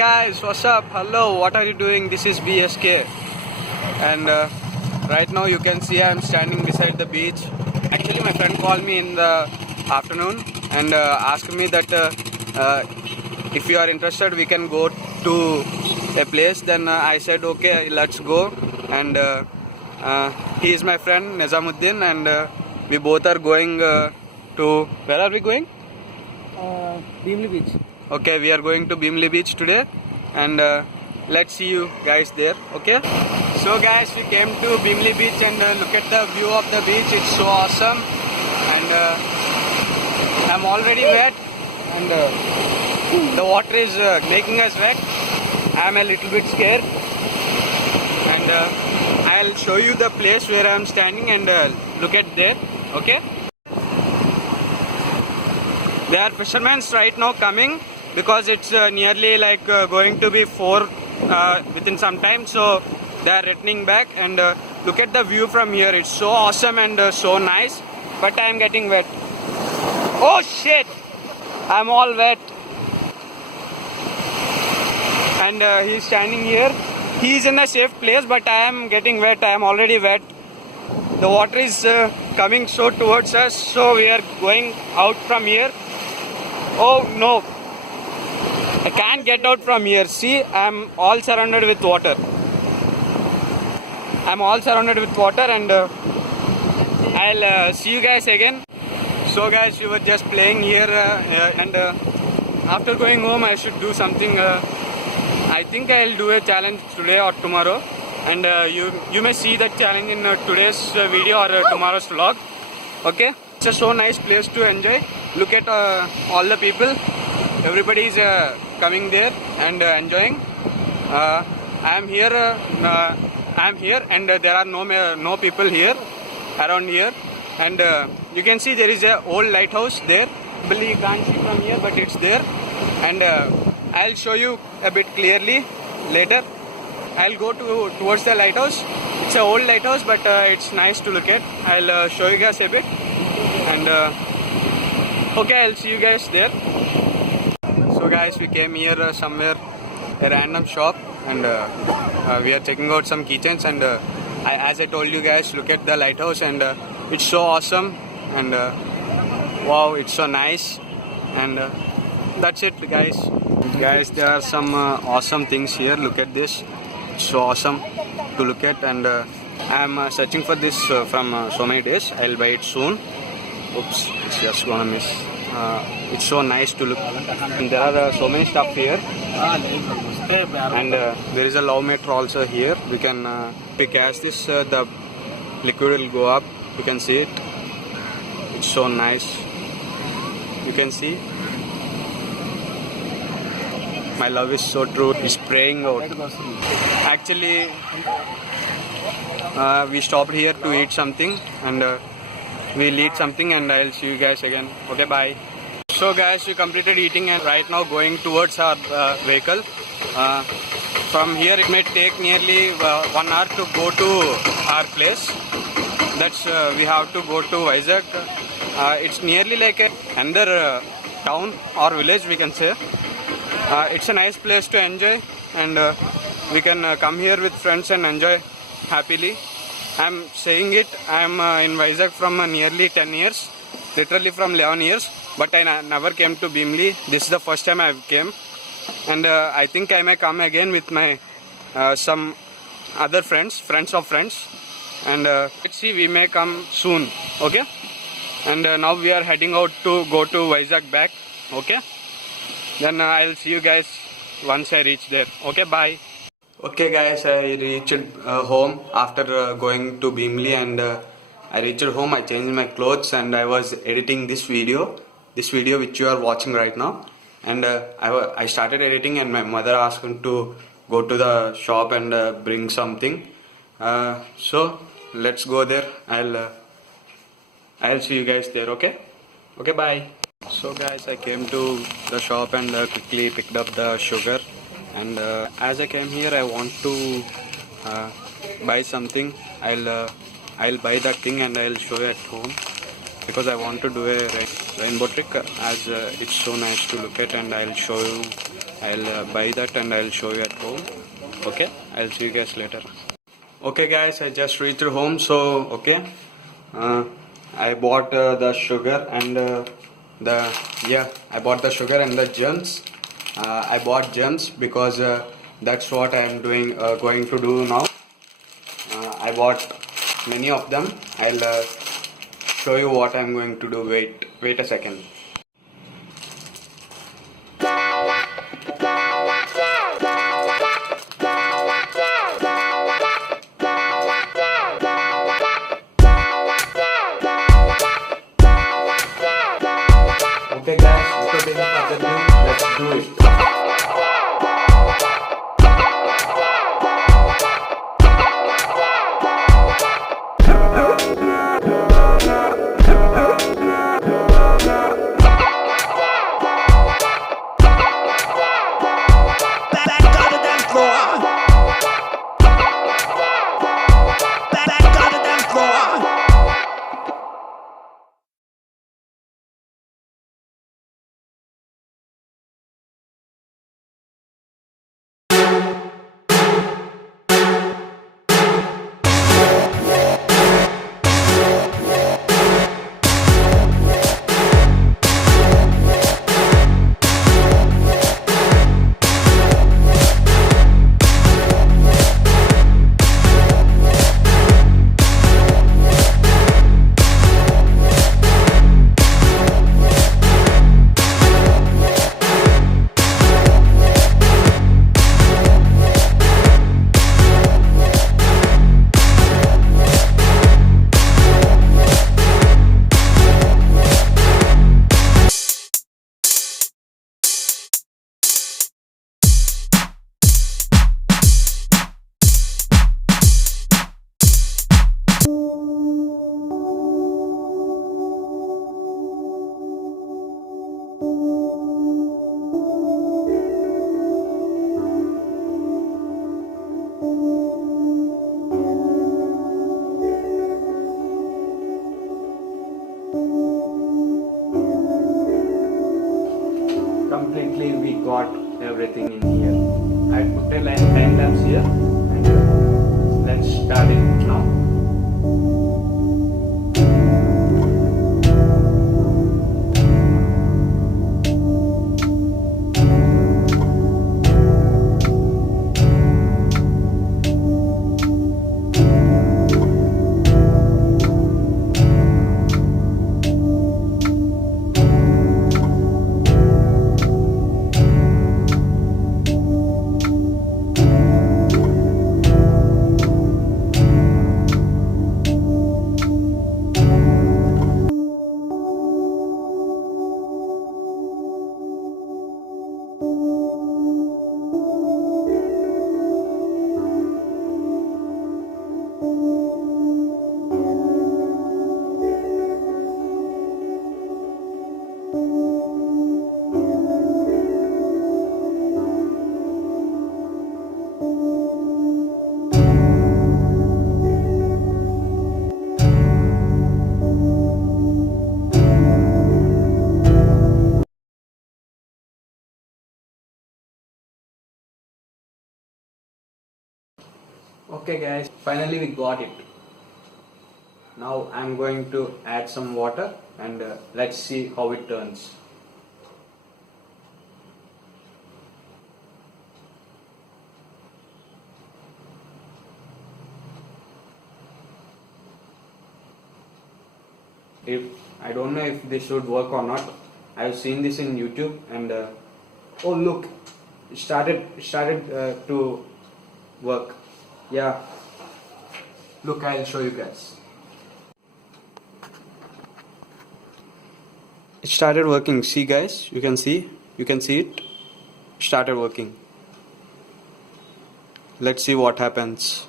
guys, what's up? Hello, what are you doing? This is BSK, and right now you can see I'm standing beside the beach. Actually, my friend called me in the afternoon and asked me that if you are interested, we can go to a place. Then I said, okay, let's go. And he is my friend Nizamuddin, and we both are going to. Where are we going? Bhimli Beach. Okay, we are going to Bhimli Beach today, and let's see you guys there. Okay, so guys, we came to Bhimli Beach, and look at the view of the beach. It's so awesome, and I'm already wet, and the water is making us wet. I'm a little bit scared, and I'll show you the place where I'm standing, and look at there. Okay, there are fishermen right now coming, because it's nearly like going to be 4 within some time, so they are returning back. And look at the view from here. It's so awesome and so nice, but I am getting wet. Oh shit, I'm all wet. And he's standing here. He's in a safe place, but I am getting wet. I am already wet. The water is coming so towards us, so we are going out from here. Oh no, I can't get out from here. See, I'm all surrounded with water. I'm all surrounded with water, and I'll see you guys again. So guys, we were just playing here, and after going home I should do something. I think I'll do a challenge today or tomorrow, and you may see that challenge in today's video or tomorrow's vlog. Okay, it's a so nice place to enjoy. Look at all the people. Everybody is coming there and enjoying. I'm here, and there are no people here around here. And you can see there is a old lighthouse there. You can't see from here, but it's there. And I'll show you a bit clearly later. I'll go towards the lighthouse. It's an old lighthouse, but it's nice to look at. I'll show you guys a bit. And okay, I'll see you guys there. So guys, we came here somewhere, a random shop, and we are checking out some keychains. And as I told you guys, look at the lighthouse, and it's so awesome, and wow, it's so nice. And that's it, guys. Guys, there are some awesome things here. Look at this. It's so awesome to look at, and I'm searching for this from so many days. I'll buy it soon. Oops, it's just gonna miss. It's so nice to look. And there are so many stuff here, and there is a love meter also here. We can pick as this, the liquid will go up. You can see it. It's so nice. You can see. My love is so true. It's spraying out. Actually, we stopped here to eat something, and we'll eat something, and I'll see you guys again. Okay, bye. So guys, we completed eating, and right now going towards our vehicle. From here it may take nearly 1 hour to go to our place. That's we have to go to Vizag. It's nearly like another town or village, we can say. It's a nice place to enjoy, and we can come here with friends and enjoy happily. I'm saying it, I'm in Vizag from nearly 10 years, literally from 11 years, but I never came to Bhimli. This is the first time I came, and I think I may come again with my some other friends of friends, and let's see, we may come soon. Okay, and now we are heading out to go to Vizag back. Okay, then I'll see you guys once I reach there. Okay, bye. Okay guys, I reached home after going to Bhimli, and I reached home. I changed my clothes, and I was editing this video which you are watching right now. And I started editing, and my mother asked me to go to the shop and bring something. So let's go there. I'll see you guys there. Okay, bye. So guys, I came to the shop and quickly picked up the sugar. And as I came here, I want to buy something. I'll buy that thing, and I'll show you at home, because I want to do a rainbow trick, as it's so nice to look at, and I'll show you I'll buy that and I'll show you at home. Okay, I'll see you guys later. Okay guys, I just reached home. So okay, I bought the sugar and I bought the sugar and the gems. I bought gems because that's what I'm doing going to do now. I bought many of them. I'll show you what I'm going to do. Wait a second. Okay guys, without any further ado, let's do it. Completely we got everything in here. I put a time lapse here and let's start it now. Okay guys, finally we got it. Now I'm going to add some water and let's see how it turns. If I don't know if this should work or not. I've seen this in YouTube and oh look, it started to work. Yeah, look, I'll show you guys. It started working. See guys, you can see it started working. Let's see what happens.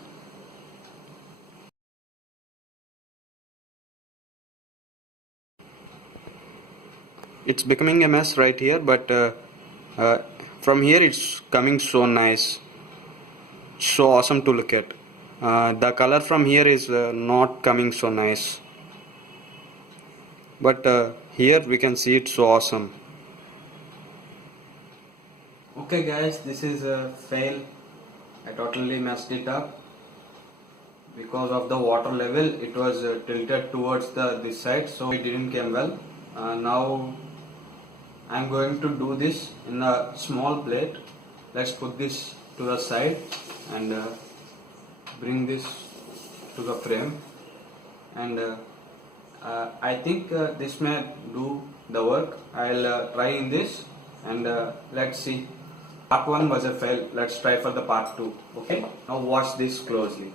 It's becoming a mess right here, but from here it's coming so nice, so awesome to look at. The color from here is not coming so nice, but here we can see it so awesome. Okay guys, this is a fail. I totally messed it up because of the water level. It was tilted towards this side, so it didn't came well. Now I'm going to do this in a small plate. Let's put this to the side and bring this to the frame, and I think this may do the work. I'll try in this, and let's see. Part 1 was a fail. Let's try for the part 2. Okay, now watch this closely.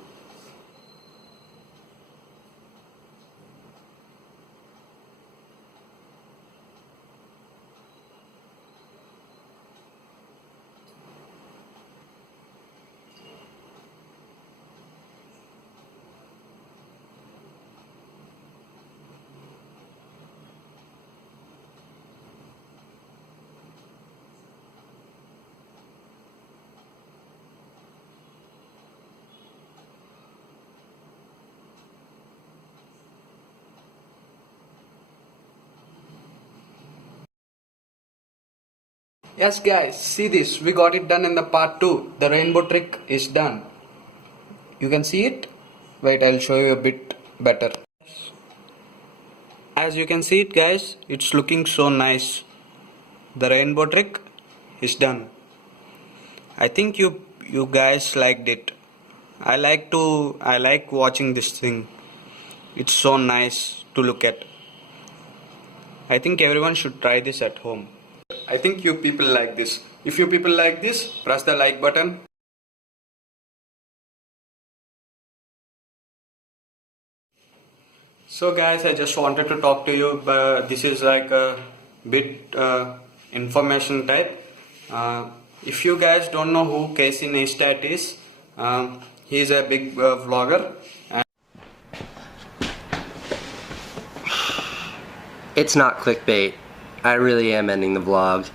Yes guys, see this, we got it done in the part 2. The rainbow trick is done. You can see it? Wait, I'll show you a bit better. As you can see it guys, it's looking so nice. The rainbow trick is done. I think you guys liked it. I like watching this thing. It's so nice to look at. I think everyone should try this at home. I think you people like this. If you people like this, press the like button. So guys, I just wanted to talk to you, but this is like a bit information type. If you guys don't know who Casey Neistat is, he's a big vlogger. It's not clickbait. I really am ending the vlog.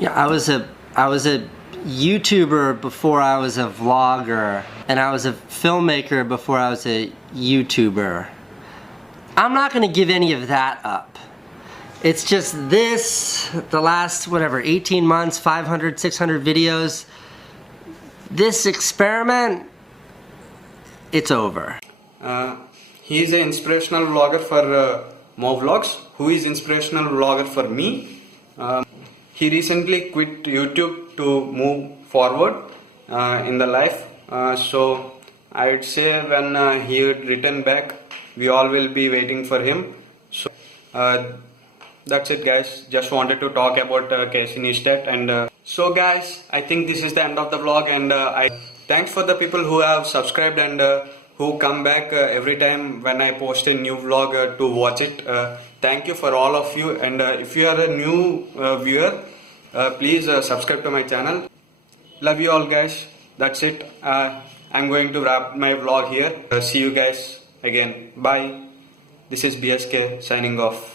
Yeah, I was a YouTuber before I was a vlogger, and I was a filmmaker before I was a YouTuber. I'm not gonna give any of that up. It's just this, the last, whatever, 18 months, 500, 600 videos, this experiment, it's over. He is an inspirational vlogger for Mo Vlogs, who is inspirational vlogger for me. He recently quit YouTube to move forward in the life. So I would say when he would return back, we all will be waiting for him. So that's it guys. Just wanted to talk about Casey Neistat. And so guys, I think this is the end of the vlog, and I thanks for the people who have subscribed and who come back every time when I post a new vlog to watch it. Thank you for all of you, and if you are a new viewer, please subscribe to my channel. Love you all guys. That's it. I'm going to wrap my vlog here. See you guys again. Bye. This is BSK signing off.